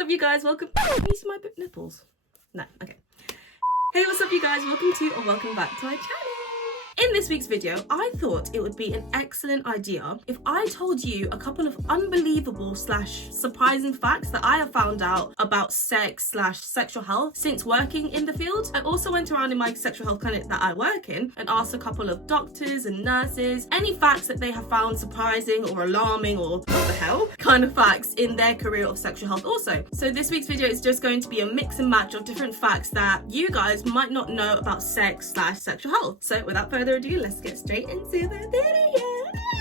up you guys, welcome. Can you see my nipples? No, okay. Hey, what's up you guys, welcome to or welcome back to my channel. In this week's video, I thought it would be an excellent idea if I told you a couple of unbelievable / surprising facts that I have found out about sex / sexual health since working in the field. I also went around in my sexual health clinic that I work in and asked a couple of doctors and nurses any facts that they have found surprising or alarming or what the hell kind of facts in their career of sexual health also. So this week's video is just going to be a mix and match of different facts that you guys might not know about sex / sexual health. So without further ado, let's get straight into the video.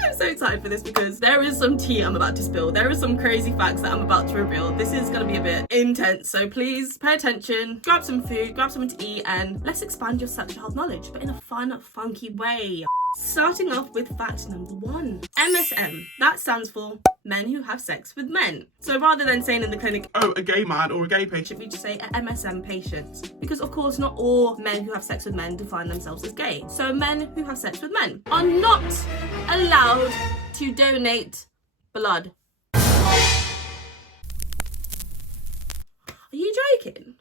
I'm so excited for this because there is some tea I'm about to spill. There are some crazy facts that I'm about to reveal. This is going to be a bit intense, so please pay attention, grab some food, grab something to eat, and let's expand your sexual health knowledge, but in a fun, funky way. Starting off with fact number 1. MSM. That stands for men who have sex with men. So rather than saying in the clinic, oh, a gay man or a gay patient, we just say an MSM patient. Because of course not all men who have sex with men define themselves as gay. So men who have sex with men are not allowed to donate blood. Are you joking?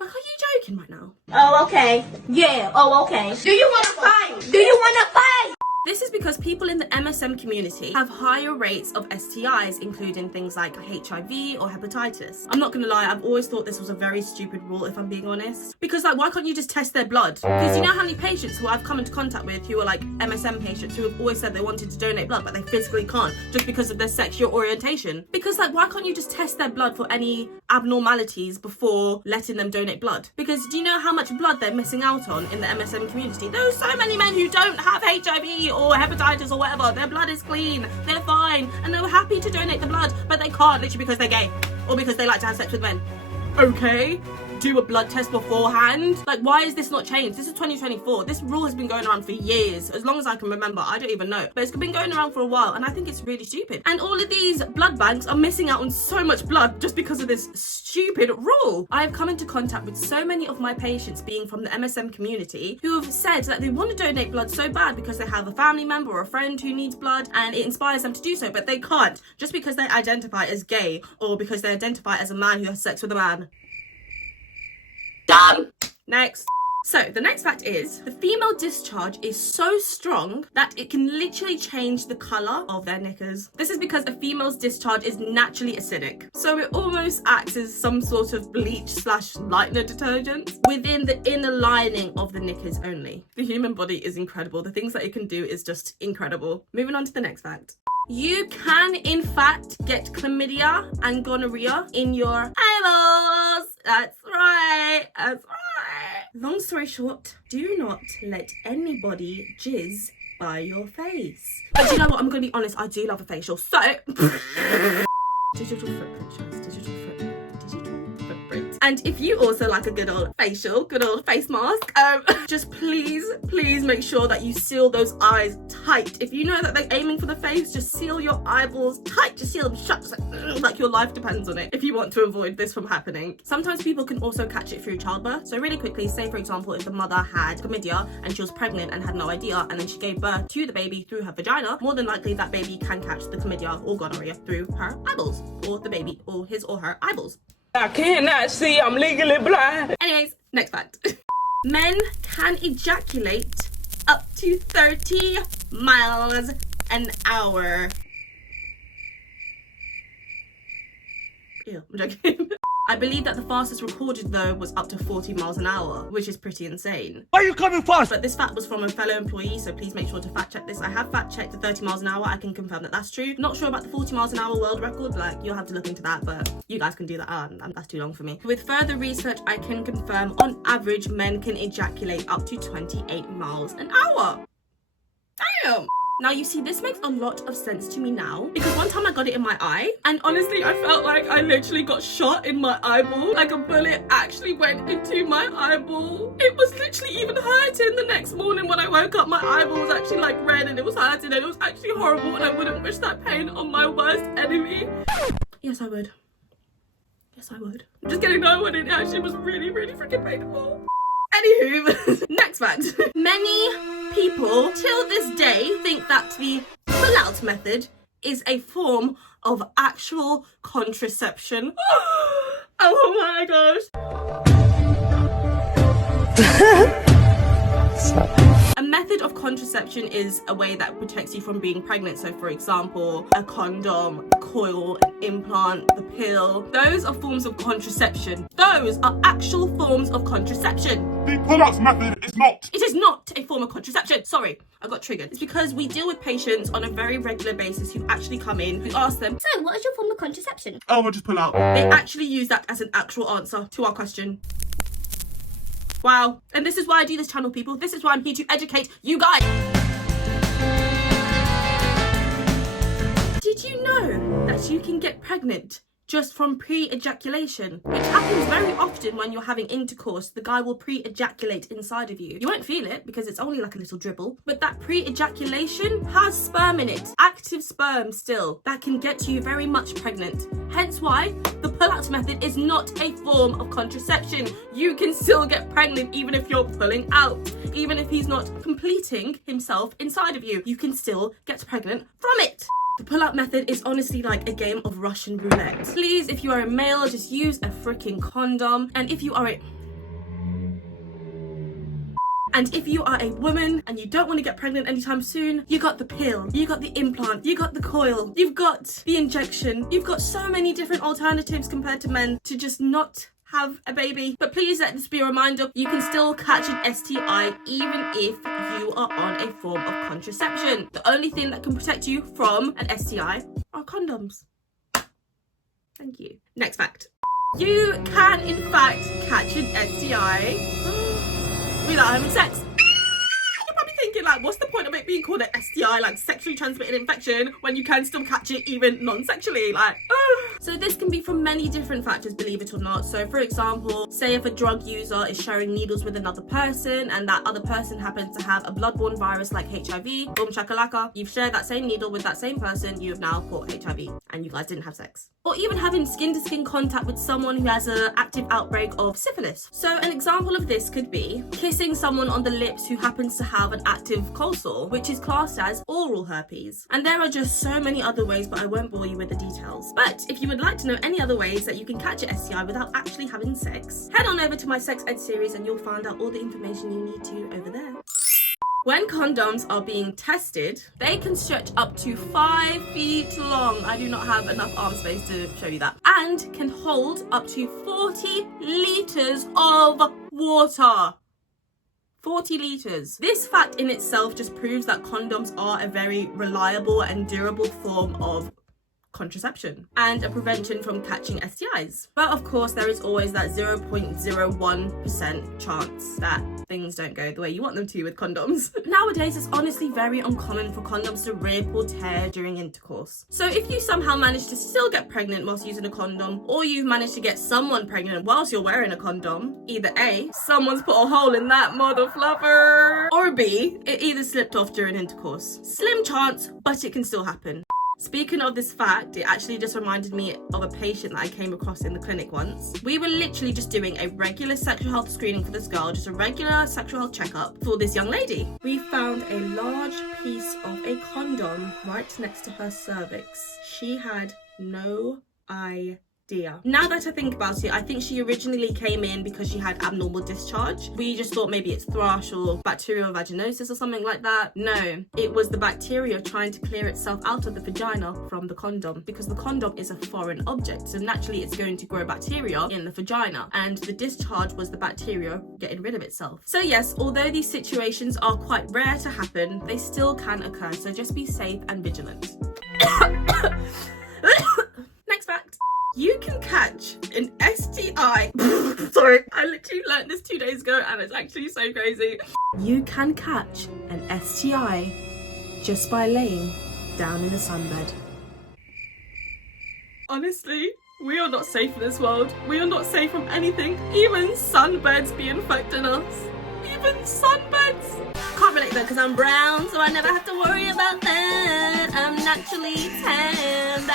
Like, are you joking right now? Oh, okay. Yeah, oh, okay. Do you want to fight? Do you want to fight? This is because people in the MSM community have higher rates of STIs, including things like HIV or hepatitis. I'm not gonna lie, I've always thought this was a very stupid rule, if I'm being honest. Because like, why can't you just test their blood? Because you know how many patients who I've come into contact with who are like MSM patients who have always said they wanted to donate blood, but they physically can't just because of their sexual orientation. Because like, why can't you just test their blood for any abnormalities before letting them donate blood? Because do you know how much blood they're missing out on in the MSM community? There are so many men who don't have HIV or hepatitis or whatever. Their blood is clean, they're fine, and they're happy to donate the blood, but they can't literally because they're gay or because they like to have sex with men. Okay, do a blood test beforehand. Like, why is this not changed? This is 2024. This rule has been going around for years, as long as I can remember. I don't even know, but it's been going around for a while, and I think it's really stupid. And all of these blood banks are missing out on so much blood just because of this stupid rule. I have come into contact with so many of my patients being from the MSM community who have said that they want to donate blood so bad because they have a family member or a friend who needs blood and it inspires them to do so, but they can't just because they identify as gay or because they identify as a man who has sex with a man. Done. Next. So the next fact is the female discharge is so strong that it can literally change the colour of their knickers. This is because a female's discharge is naturally acidic. So it almost acts as some sort of bleach / lightener detergent within the inner lining of the knickers only. The human body is incredible. The things that it can do is just incredible. Moving on to the next fact. You can, in fact, get chlamydia and gonorrhea in your eyeballs. That's right. That's right. Long story short, do not let anybody jizz by your face. But you know what? I'm going to be honest. I do love a facial. So, digital footprint, Shaz. Digital footprint. Digital footprint. And if you also like a good old facial, good old face mask, just please make sure that you seal those eyes tight. If you know that they're aiming for the face, just seal your eyeballs tight. Just seal them shut, just like your life depends on it, if you want to avoid this from happening. Sometimes people can also catch it through childbirth. So really quickly, say for example, if the mother had chlamydia and she was pregnant and had no idea, and then she gave birth to the baby through her vagina, more than likely that baby can catch the chlamydia or gonorrhea through her eyeballs, or the baby or his or her eyeballs. I cannot see, I'm legally blind. Anyways, next fact. Men can ejaculate up to 30 miles an hour. Ew, I'm joking. I believe that the fastest recorded though was up to 40 miles an hour, which is pretty insane. Why are you coming fast? But this fact was from a fellow employee, so please make sure to fact check this. I have fact checked the 30 miles an hour. I can confirm that that's true. Not sure about the 40 miles an hour world record, like you'll have to look into that, but you guys can do that. That's too long for me. With further research, I can confirm on average men can ejaculate up to 28 miles an hour. Damn. Now, you see, this makes a lot of sense to me now because one time I got it in my eye and honestly, I felt like I literally got shot in my eyeball. Like a bullet actually went into my eyeball. It was literally even hurting the next morning when I woke up. My eyeball was actually like red and it was hurting and it was actually horrible and I wouldn't wish that pain on my worst enemy. Yes, I would. Yes, I would. I'm just kidding, no, I wouldn't. It actually was really, really freaking painful. Anywho, next fact. Many people till this day think that the pull-out method is a form of actual contraception. Oh my gosh. A method of contraception is a way that protects you from being pregnant. So for example, a condom, a coil, an implant, the pill. Those are forms of contraception. Those are actual forms of contraception. The pull-ups method is not. It is not a form of contraception. Sorry, I got triggered. It's because we deal with patients on a very regular basis who actually come in, who ask them, So, what is your form of contraception? Oh, we'll just pull out. they actually use that as an actual answer to our question. Wow. And this is why I do this channel, people. This is why I'm here to educate you guys. Did you know that you can get pregnant just from pre-ejaculation, which happens very often when you're having intercourse? The guy will pre-ejaculate inside of you. You won't feel it because it's only like a little dribble, but that pre-ejaculation has sperm in it, active sperm still, that can get you very much pregnant. Hence why the pull-out method is not a form of contraception. You can still get pregnant even if you're pulling out. Even if he's not completing himself inside of you, you can still get pregnant from it. The pull-out method is honestly like a game of Russian roulette. Please, if you are a male, just use a freaking condom. And if you are a woman and you don't want to get pregnant anytime soon, you got the pill, you got the implant, you got the coil, you've got the injection. You've got so many different alternatives compared to men to just not have a baby. But please let this be a reminder, you can still catch an STI even if you are on a form of contraception. The only thing that can protect you from an STI are condoms. Thank you. Next fact. You can in fact catch an STI without having sex. You're probably thinking like, what's the point of it being called an STI, like sexually transmitted infection, when you can still catch it even non-sexually? Like, So this can be from many different factors, believe it or not. So for example, say if a drug user is sharing needles with another person and that other person happens to have a bloodborne virus like HIV, boom shakalaka, you've shared that same needle with that same person, you have now caught HIV and you guys didn't have sex. Or even having skin-to-skin contact with someone who has an active outbreak of syphilis. So an example of this could be kissing someone on the lips who happens to have an active cold sore, which is classed as oral herpes. And there are just so many other ways, but I won't bore you with the details. But if you would like to know any other ways that you can catch an STI without actually having sex, head on over to my sex ed series and you'll find out all the information you need to over there. When condoms are being tested, they can stretch up to 5 feet long. I do not have enough arm space to show you that. And can hold up to 40 litres of water. 40 litres. This fact in itself just proves that condoms are a very reliable and durable form of contraception and a prevention from catching STIs. But of course, there is always that 0.01% chance that things don't go the way you want them to with condoms. Nowadays, it's honestly very uncommon for condoms to rip or tear during intercourse. So if you somehow manage to still get pregnant whilst using a condom, or you've managed to get someone pregnant whilst you're wearing a condom, either A, someone's put a hole in that mother fluffer, or B, it either slipped off during intercourse. Slim chance, but it can still happen. Speaking of this fact, it actually just reminded me of a patient that I came across in the clinic once. We were literally just doing a regular sexual health screening for this girl, just a regular sexual health checkup for this young lady. We found a large piece of a condom right next to her cervix. She had no idea. Now that I think about it, I think she originally came in because she had abnormal discharge. We just thought maybe it's thrush or bacterial vaginosis or something like that. No, it was the bacteria trying to clear itself out of the vagina from the condom, because the condom is a foreign object, so naturally it's going to grow bacteria in the vagina, and the discharge was the bacteria getting rid of itself. So yes, although these situations are quite rare to happen, they still can occur, so just be safe and vigilant. Next fact. You can catch an STI. Sorry, I literally learned this 2 days ago and it's actually so crazy. You can catch an STI just by laying down in a sunbed. Honestly, we are not safe in this world. We are not safe from anything. Even sunbeds be infecting us. Even sunbeds. Can't relate though because I'm brown, so I never have to worry about that. I'm naturally tanned.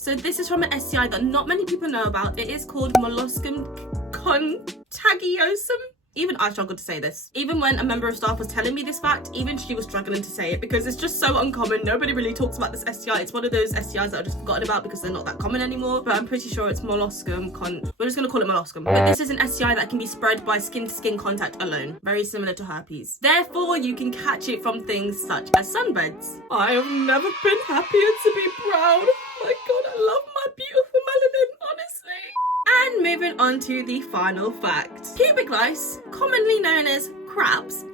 So this is from an STI that not many people know about. It is called Molluscum contagiosum. Even I struggled to say this. Even when a member of staff was telling me this fact, even she was struggling to say it because it's just so uncommon. Nobody really talks about this STI. It's one of those STIs that I've just forgotten about because they're not that common anymore. But I'm pretty sure it's Molluscum. We're just going to call it Molluscum. But this is an STI that can be spread by skin-to-skin contact alone. Very similar to herpes. Therefore, you can catch it from things such as sunbeds. I have never been happier to be proud. Oh my God, I love my beautiful melanin, honestly. And moving on to the final fact. Pubic lice, commonly known as crabs,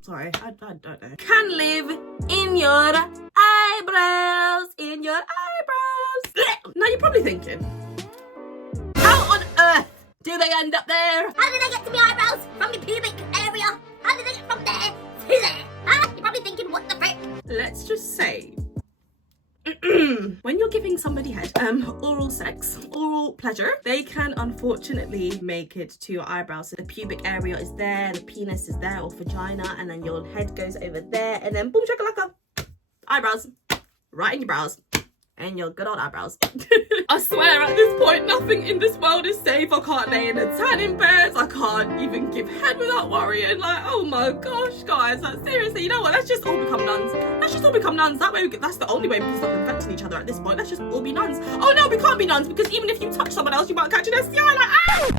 sorry, I don't know, can live in your eyebrows, Now you're probably thinking, how on earth do they end up there? How did they get to my eyebrows from the pubic area? How did they get from there to there? Huh? You're probably thinking, what the frick? Let's just say, when you're giving somebody head, oral sex, oral pleasure, they can unfortunately make it to your eyebrows. So the pubic area is there, the penis is there, or vagina, and then your head goes over there, and then boom shakalaka, eyebrows, right in your brows, and your good old eyebrows. I swear at this point, nothing in this world is safe. I can't lay in a tanning bed. I can't even give head without worrying. Like, oh my gosh, guys, like seriously, you know what? Let's just all become nuns. Let's just all become nuns. That way, that's the only way we can stop infecting each other at this point. Let's just all be nuns. Oh no, we can't be nuns because even if you touch someone else, you might catch an STI. Like, ah!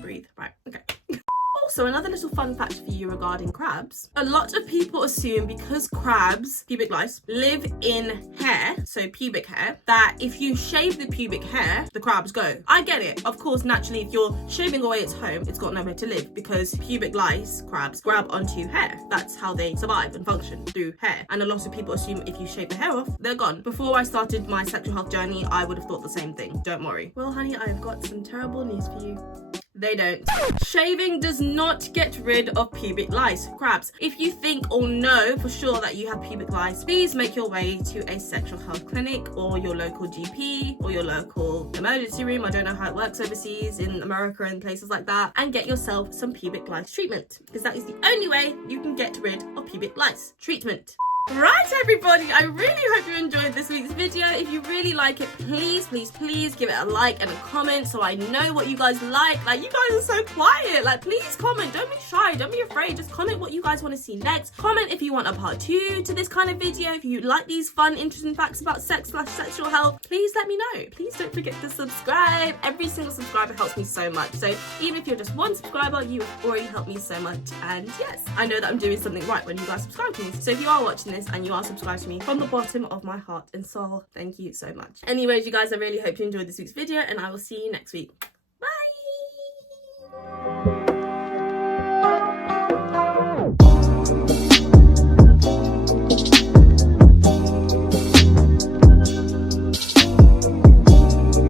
Breathe. Right. Okay. Also, another little fun fact for you regarding crabs. A lot of people assume because crabs, pubic lice, live in hair, so pubic hair, that if you shave the pubic hair, the crabs go. I get it. Of course, naturally, if you're shaving away its home, it's got nowhere to live because pubic lice, crabs, grab onto hair. That's how they survive and function, through hair. And a lot of people assume if you shave the hair off, they're gone. Before I started my sexual health journey, I would have thought the same thing. Don't worry. Well, honey, I've got some terrible news for you. They don't. Shaving does not get rid of pubic lice, crabs. If you think or know for sure that you have pubic lice, please make your way to a sexual health clinic or your local GP or your local emergency room. I don't know how it works overseas in America and places like that, and get yourself some pubic lice treatment because that is the only way you can get rid of pubic lice. Treatment. Right, everybody, I really hope you enjoyed this week's video. If you really like it, please give it a like and a comment so I know what you guys like. Like, you guys are so quiet. Like, please comment. Don't be shy. Don't be afraid. Just comment what you guys want to see next. Comment if you want a part 2 to this kind of video. If you like these fun, interesting facts about sex/sexual health, please let me know. Please don't forget to subscribe. Every single subscriber helps me so much. So even if you're just one subscriber, you have already helped me so much. And yes, I know that I'm doing something right when you guys subscribe to me. So if you are watching this and you are subscribed to me, from the bottom of my heart and soul, thank you so much. Anyways, you guys, I really hope you enjoyed this week's video and I will see you next week. Bye.